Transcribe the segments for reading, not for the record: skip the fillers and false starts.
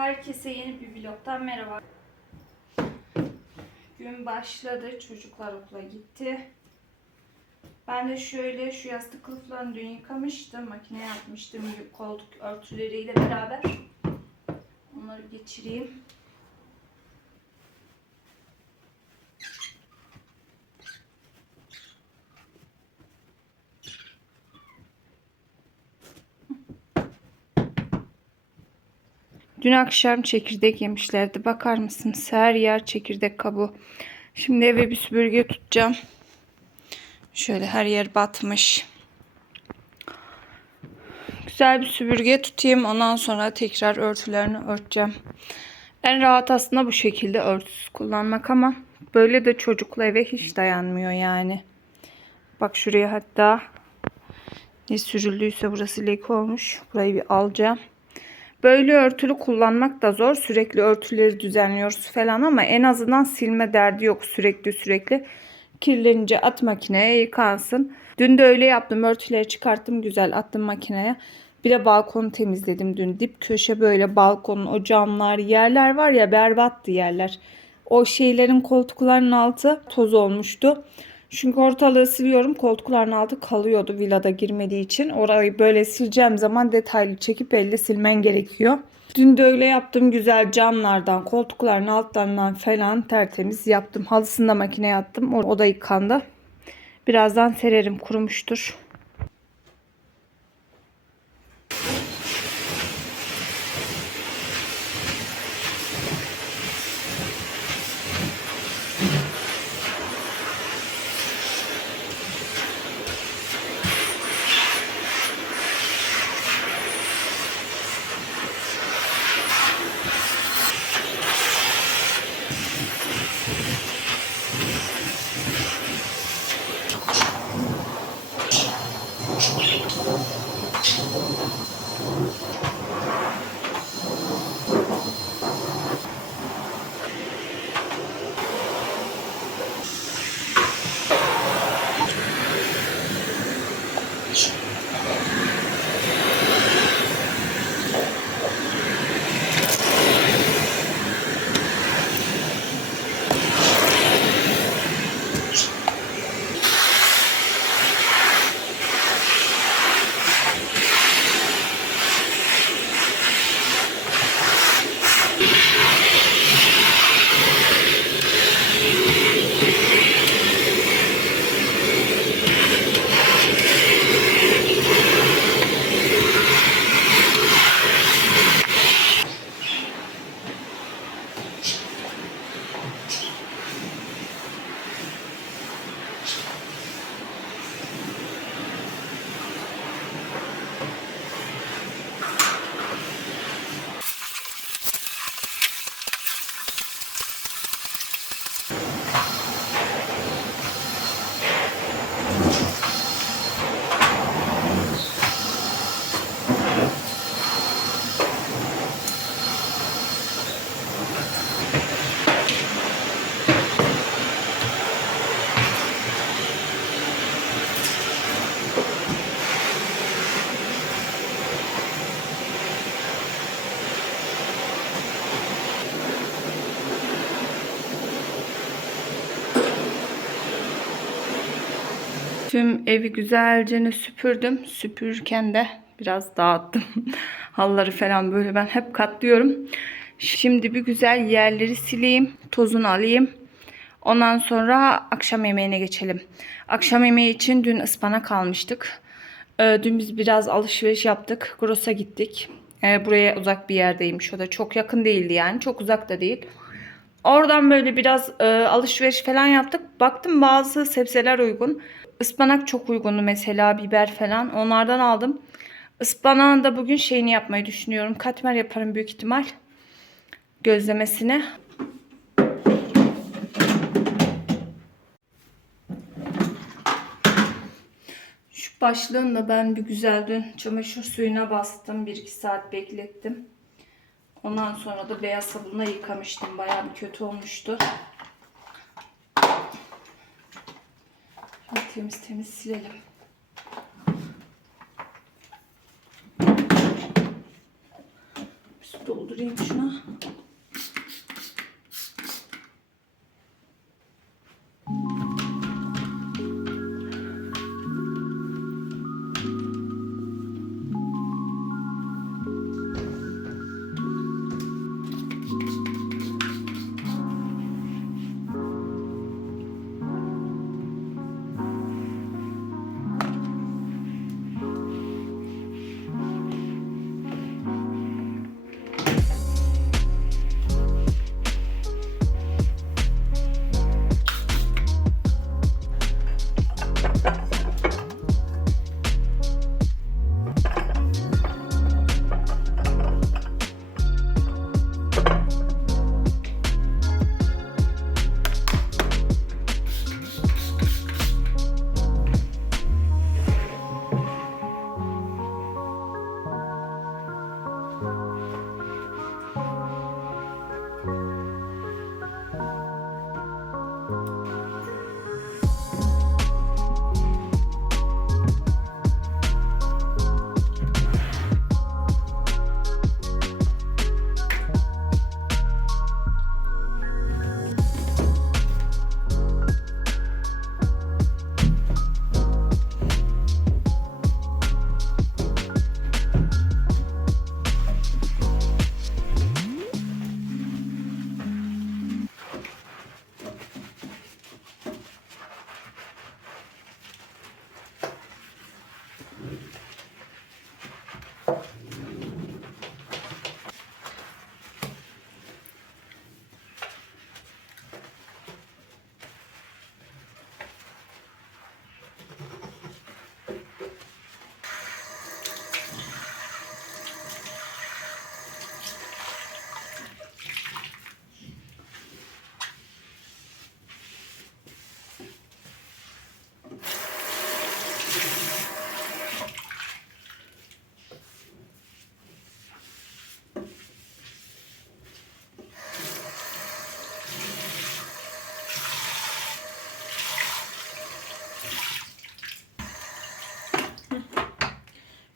Herkese yeni bir vlogtan merhaba. Gün başladı. Çocuklar okula gitti. Ben de şöyle şu yastık kılıflarını dün yıkamıştım. Makineye atmıştım koltuk örtüleriyle beraber. Onları geçireyim. Dün akşam çekirdek yemişlerdi. Bakar mısınız? Her yer çekirdek kabuğu. Şimdi eve bir süpürge tutacağım. Şöyle her yer batmış. Güzel bir süpürge tutayım. Ondan sonra tekrar örtülerini örteceğim. En rahat aslında bu şekilde örtüsüz kullanmak ama böyle de çocuklu eve hiç dayanmıyor yani. Bak şuraya hatta ne sürüldüyse burası leke olmuş. Burayı bir alacağım. Böyle örtülü kullanmak da zor. Sürekli örtüleri düzenliyoruz falan ama en azından silme derdi yok sürekli. Kirlenince at makineye yıkansın. Dün de öyle yaptım. Örtüleri çıkarttım, güzel attım makineye. Bir de balkonu temizledim dün. Dip köşe böyle balkonun o camlar yerler var ya, berbattı yerler. O şeylerin koltukların altı toz olmuştu. Çünkü ortalığı siliyorum, koltukların altı kalıyordu villada girmediği için. Orayı böyle sileceğim zaman detaylı çekip elle silmen gerekiyor. Dün de öyle yaptım, güzel camlardan, koltukların altlarından falan tertemiz yaptım. Halısını da makineye attım. O da yıkandı. Birazdan sererim, kurumuştur. Tüm evi güzelce süpürdüm. Süpürürken de biraz dağıttım. Halıları falan böyle ben hep katlıyorum. Şimdi bir güzel yerleri sileyim. Tozunu alayım. Ondan sonra akşam yemeğine geçelim. Akşam yemeği için dün ıspanak almıştık. Dün biz biraz alışveriş yaptık. Gross'a gittik. Buraya uzak bir yerdeymiş. O da çok yakın değildi yani. Çok uzak da değil. Oradan böyle biraz alışveriş falan yaptık. Baktım bazı sebzeler uygun. Ispanak çok uygundu mesela, biber falan. Onlardan aldım. Ispanağın da bugün şeyini yapmayı düşünüyorum. Katmer yaparım büyük ihtimal. Gözlemesini. Şu başlığını da ben bir güzel dün çamaşır suyuna bastım. 1-2 saat beklettim. Ondan sonra da beyaz sabunla yıkamıştım. Bayağı bir kötü olmuştu. Şimdi temiz temiz silelim. Bir su doldurayım şuna.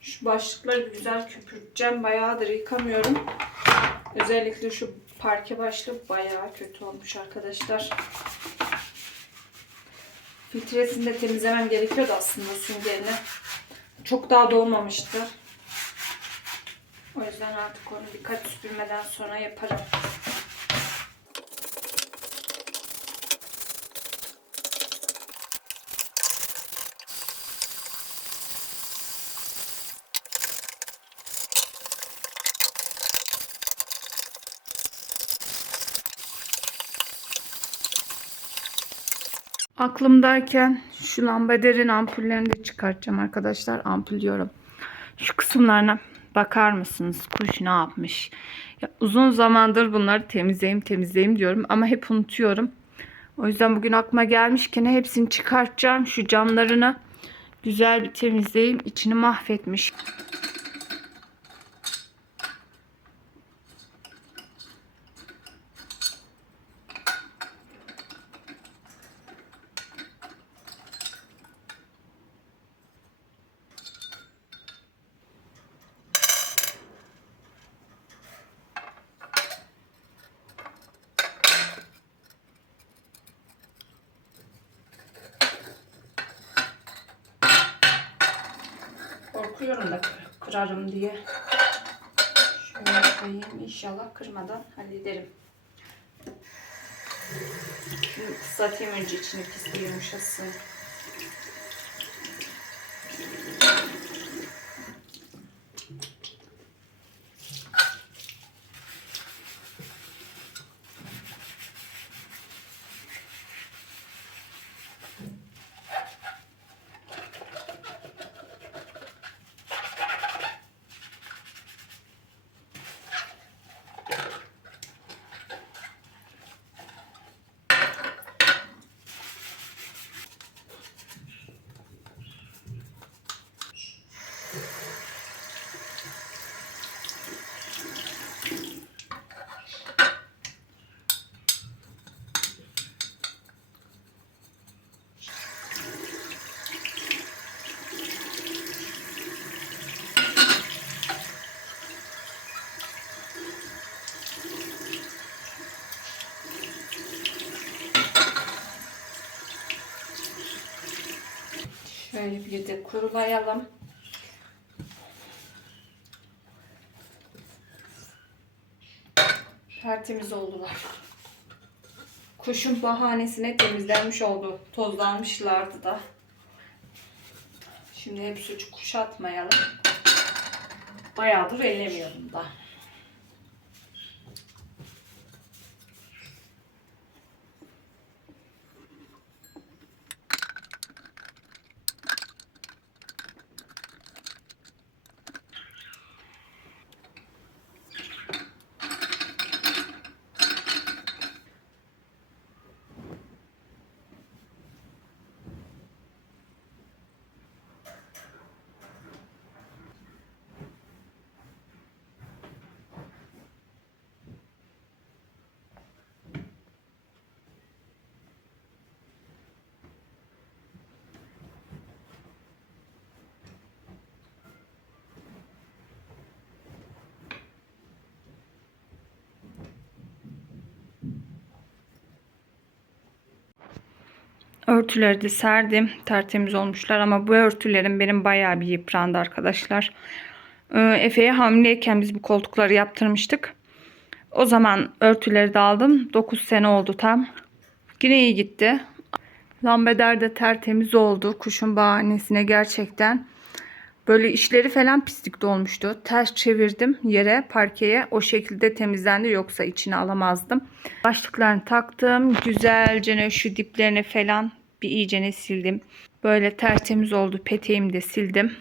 Şu başlıkları güzel köpürteceğim. Bayağıdır yıkamıyorum. Özellikle şu parke başlığı bayağı kötü olmuş arkadaşlar. Filtresini de temizlemem gerekiyordu aslında süngerini. Çok daha dolmamıştı. O yüzden artık onu birkaç süpürmeden sonra yaparım. Aklımdayken şu lambaderin ampullerini de çıkartacağım arkadaşlar. Ampul diyorum. Şu kısımlarına bakar mısınız? Kuş ne yapmış? Ya, uzun zamandır bunları temizleyeyim diyorum ama hep unutuyorum. O yüzden bugün aklıma gelmişken hepsini çıkartacağım. Şu camlarını güzel bir temizleyeyim. İçini mahvetmiş. Korkuyorum da kırarım diye. Şöyle koyayım. İnşallah kırmadan hallederim. Şimdi ıslatayım önce içini pisliği yumuşasın. Şöyle bir de kurulayalım. Tertemiz oldular. Kuşun bahanesine temizlenmiş oldu. Tozlanmışlardı da. Şimdi hep suçu kuşatmayalım. Bayağıdır ellemiyorum da. Örtüleri de serdim. Tertemiz olmuşlar ama bu örtülerim benim bayağı bir yıprandı arkadaşlar. Efe'ye hamileyken biz bu koltukları yaptırmıştık. O zaman örtüleri de aldım. 9 sene oldu tam. Yine iyi gitti. Lambader de tertemiz oldu. Kuşun bahanesine gerçekten Böyle işleri falan pislikte olmuştu. Ters çevirdim yere, parkeye. O şekilde temizlendi, yoksa içine alamazdım. Başlıklarını taktım. Güzelce şu diplerini falan bir iyicene sildim. Böyle tertemiz oldu. Peteğimi de sildim.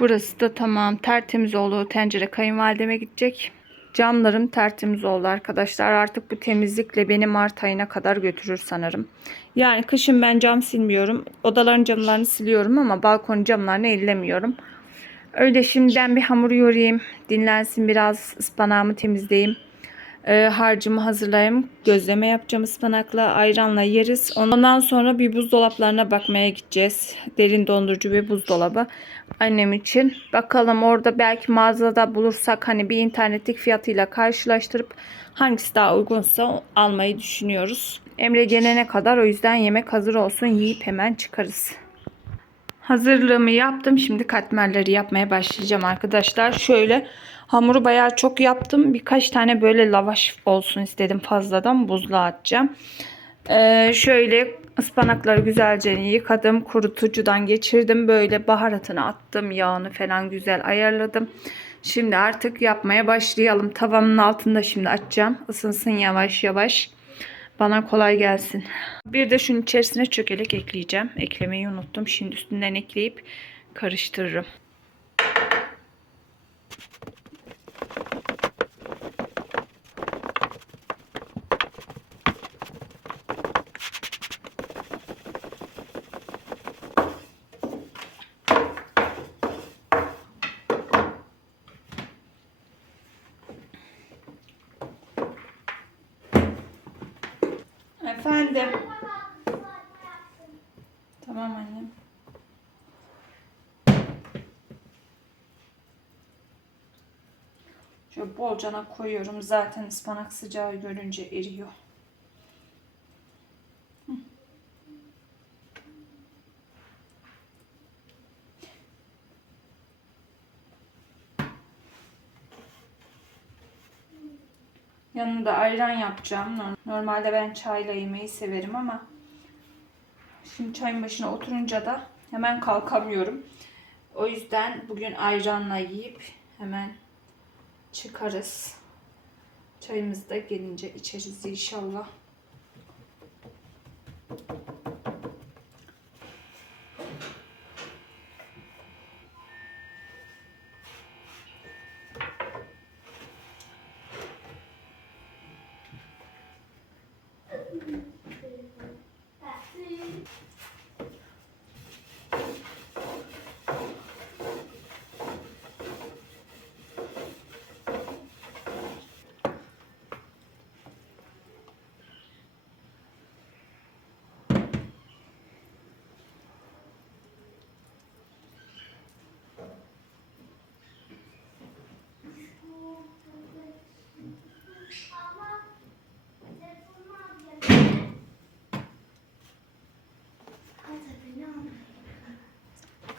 Burası da tamam, tertemiz oldu. Tencere kayınvalideme gidecek. Camlarım tertemiz oldu arkadaşlar. Artık bu temizlikle beni Mart ayına kadar götürür sanırım. Yani kışın ben cam silmiyorum. Odaların camlarını siliyorum ama balkon camlarını ellemiyorum. Öyle şimdiden bir hamur yoğurayım. Dinlensin biraz, ıspanağımı temizleyeyim. Harcımı hazırlayayım. Gözleme yapacağım, ıspanakla ayranla yeriz. Ondan sonra bir buzdolaplarına bakmaya gideceğiz. Derin dondurucu bir buzdolabı annem için. Bakalım orada belki mağazada bulursak, hani bir internetlik fiyatıyla karşılaştırıp hangisi daha uygunsa almayı düşünüyoruz. Emre gelene kadar o yüzden yemek hazır olsun, yiyip hemen çıkarız. Hazırlığımı yaptım. Şimdi katmerleri yapmaya başlayacağım arkadaşlar. Şöyle hamuru bayağı çok yaptım. Birkaç tane böyle lavaş olsun istedim fazladan. Buzluğa atacağım. Şöyle ıspanakları güzelce yıkadım. Kurutucudan geçirdim. Böyle baharatını attım. Yağını falan güzel ayarladım. Şimdi artık yapmaya başlayalım. Tavamın altında şimdi açacağım. Isınsın yavaş yavaş. Bana kolay gelsin. Bir de şunun içerisine çökelek ekleyeceğim. Eklemeyi unuttum. Şimdi üstünden ekleyip karıştırırım. Efendim. Tamam annem. Şöyle bolcana koyuyorum. Zaten ıspanak sıcağı görünce eriyor. Yanında ayran yapacağım. Normalde ben çayla yemeği severim ama şimdi çayın başına oturunca da hemen kalkamıyorum. O yüzden bugün ayranla yiyip hemen çıkarız. Çayımızı da gelince içeriz inşallah.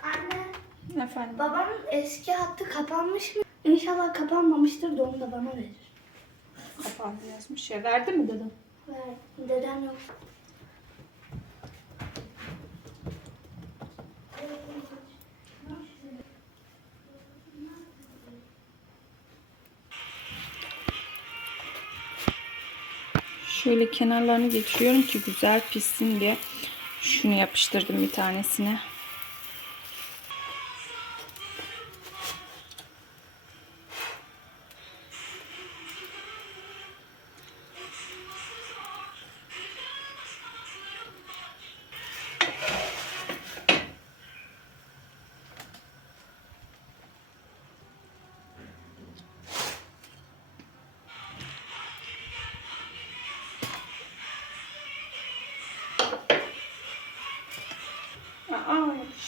Anne, Efendim. babamın eski hattı kapanmış mı? İnşallah kapanmamıştır da onu da bana verir. Kapandı yazmış ya. Verdi mi dedim. Ver. Dedem yok. Şöyle kenarlarını geçiriyorum ki güzel pişsin diye. Şunu yapıştırdım bir tanesine.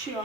pişiyor.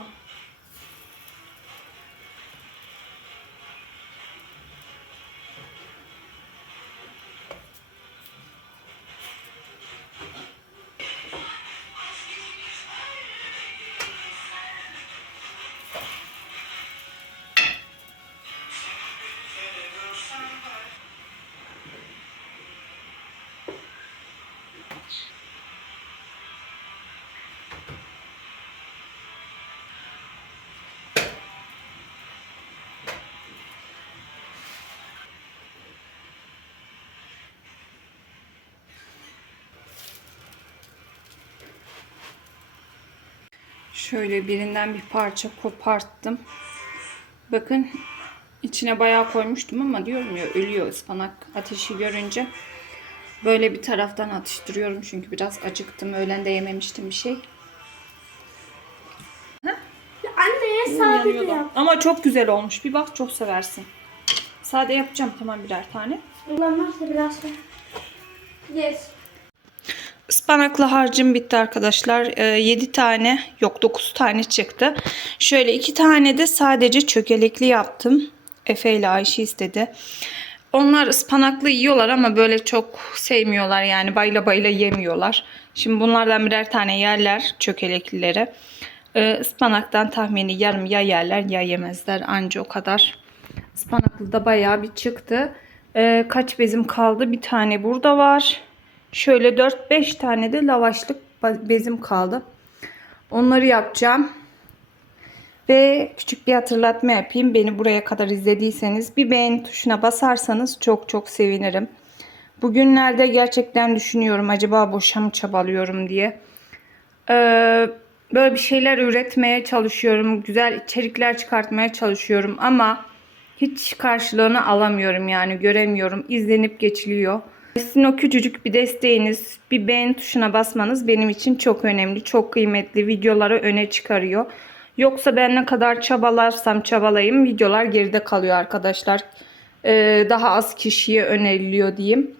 Şöyle birinden bir parça koparttım. Bakın içine bayağı koymuştum ama diyorum ya ölüyor ıspanak ateşi görünce. Böyle bir taraftan atıştırıyorum çünkü biraz acıktım. Öğlen de yememiştim bir şey. Anneye sade yap. Ama çok güzel olmuş. Bir bak çok seversin. Sade yapacağım tamam birer tane. Ulanmazsa biraz sonra. Yes. Ispanaklı harcım bitti arkadaşlar. 7 tane yok 9 tane çıktı. Şöyle 2 tane de sadece çökelekli yaptım. Efe ile Ayşe istedi. Onlar ıspanaklı yiyorlar ama böyle çok sevmiyorlar yani bayla bayla yemiyorlar. Şimdi bunlardan birer tane yerler çökeleklileri. Ispanaktan tahmini yarım ya yerler ya yemezler anca o kadar. Ispanaklı da bayağı bir çıktı. Kaç bezim kaldı? Bir tane burada var. Şöyle 4-5 tane de lavaşlık bezim kaldı. Onları yapacağım. Ve küçük bir hatırlatma yapayım. Beni buraya kadar izlediyseniz bir beğeni tuşuna basarsanız çok çok sevinirim. Bugünlerde gerçekten düşünüyorum acaba boşa mı çabalıyorum diye. Böyle bir şeyler üretmeye çalışıyorum. Güzel içerikler çıkartmaya çalışıyorum ama hiç karşılığını alamıyorum yani göremiyorum. İzlenip geçiliyor. Sizin o küçücük bir desteğiniz, bir beğeni tuşuna basmanız benim için çok önemli, çok kıymetli. Videoları öne çıkarıyor. Yoksa ben ne kadar çabalarsam çabalayayım videolar geride kalıyor arkadaşlar. Daha az kişiye öneriliyor diyeyim.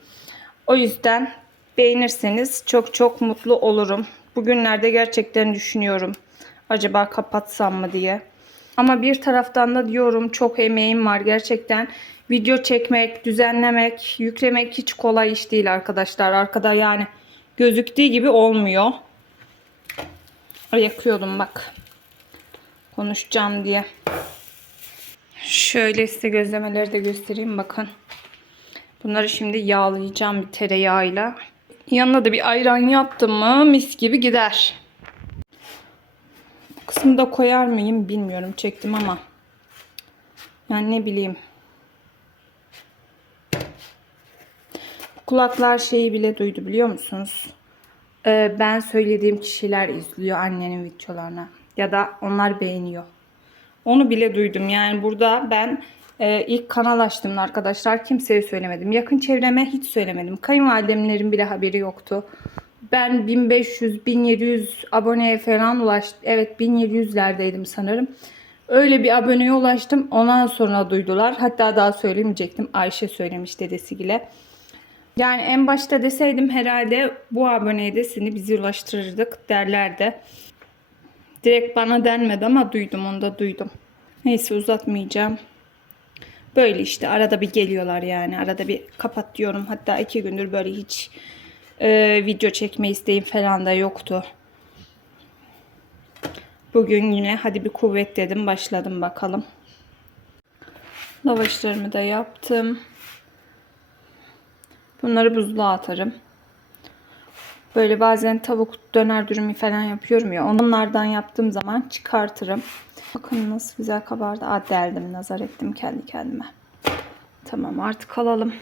O yüzden beğenirseniz çok çok mutlu olurum. Bugünlerde gerçekten düşünüyorum. Acaba kapatsam mı diye. Ama bir taraftan da diyorum çok emeğim var gerçekten. Video çekmek, düzenlemek, yüklemek hiç kolay iş değil arkadaşlar. Arkada yani gözüktüğü gibi olmuyor. Yakıyordum bak. Konuşacağım diye. Şöyle size gözlemeleri de göstereyim bakın. Bunları şimdi yağlayacağım bir tereyağıyla. Yanına da bir ayran yaptım mı mis gibi gider. Bu kısmı da koyar mıyım bilmiyorum. Çektim ama. Yani ne bileyim. Kulaklar şeyi bile duydu biliyor musunuz? Ben söylediğim kişiler izliyor annenin videolarına. Ya da onlar beğeniyor. Onu bile duydum. Yani burada ben ilk kanal açtığımda arkadaşlar kimseye söylemedim. Yakın çevreme hiç söylemedim. Kayınvalidemlerin bile haberi yoktu. Ben 1500-1700 aboneye falan ulaştım. Evet 1700'lerdeydim sanırım. Öyle bir aboneye ulaştım. Ondan sonra duydular. Hatta daha söylemeyecektim. Ayşe söylemiş dedesiyle. Yani en başta deseydim herhalde bu aboneye de seni bizi ulaştırırdık derlerdi. Direkt bana denmedi ama duydum onu da duydum. Neyse uzatmayacağım. Böyle işte arada bir geliyorlar yani. Arada bir kapat diyorum. Hatta 2 gündür böyle hiç video çekme isteğim falan da yoktu. Bugün yine hadi bir kuvvet dedim. Başladım bakalım. Lavaşlarımı da yaptım. Bunları buzluğa atarım. Böyle bazen tavuk döner dürümü falan yapıyorum ya. Onlardan yaptığım zaman çıkartırım. Bakın nasıl güzel kabardı. Deldim, nazar ettim kendi kendime. Tamam artık alalım.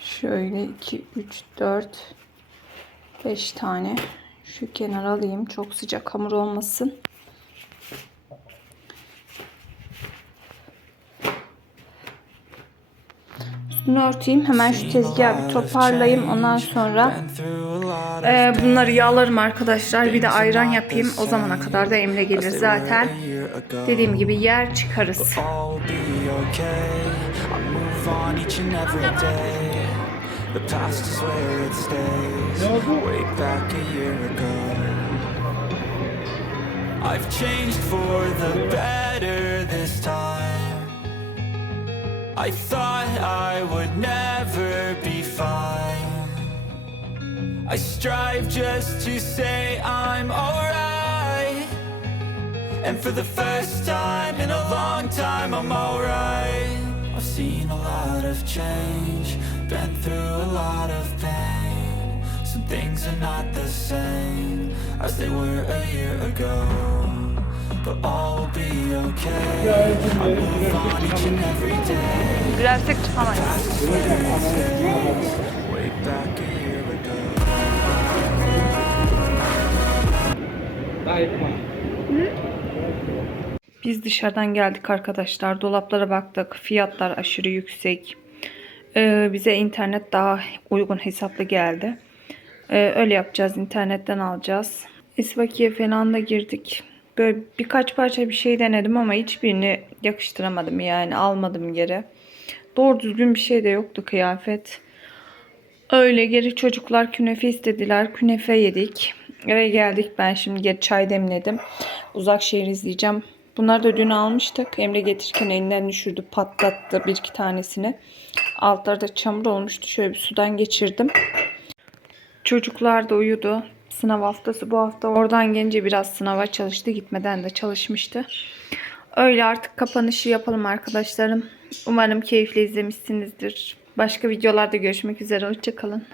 Şöyle 2, 3, 4, 5 tane şu kenara alayım. Çok sıcak hamur olmasın. üstünü örteyim. Hemen şu tezgahı bir toparlayayım. Ondan sonra bunları yağlarım arkadaşlar. Bir de ayran yapayım. O zamana kadar da Emre gelir zaten. Dediğim gibi yer çıkarız. The past is where it stays. Way back a year ago. I've changed for the better this time. I thought I would never be fine. I strive just to say I'm alright. And for the first time in a long time I'm alright. I've seen a lot of change, been through a lot of pain. Some things are not the same as they were a year ago, but all will be okay. I move on each and every day. Biraz tek tutamayız. Past is where it stays, way back a year ago. Biz dışarıdan geldik arkadaşlar. Dolaplara baktık. Fiyatlar aşırı yüksek. Bize internet daha uygun hesaplı geldi. Öyle yapacağız. İnternetten alacağız. İsvakiye falan da girdik. Böyle birkaç parça bir şey denedim ama hiçbirini yakıştıramadım yani. Almadım geri. Doğru düzgün bir şey de yoktu kıyafet. Öyle geri çocuklar künefe istediler. Künefe yedik. Eve geldik. Ben şimdi geri çay demledim. Uzak Şehir izleyeceğim. Bunları da dün almıştık. Emre getirirken elinden düşürdü. Patlattı bir iki tanesini. Altları da çamur olmuştu. Şöyle bir sudan geçirdim. Çocuklar da uyudu. Sınav haftası bu hafta. Oradan gelince biraz sınava çalıştı. Gitmeden de çalışmıştı. Öyle artık kapanışı yapalım arkadaşlarım. Umarım keyifle izlemişsinizdir. Başka videolarda görüşmek üzere. Hoşça kalın.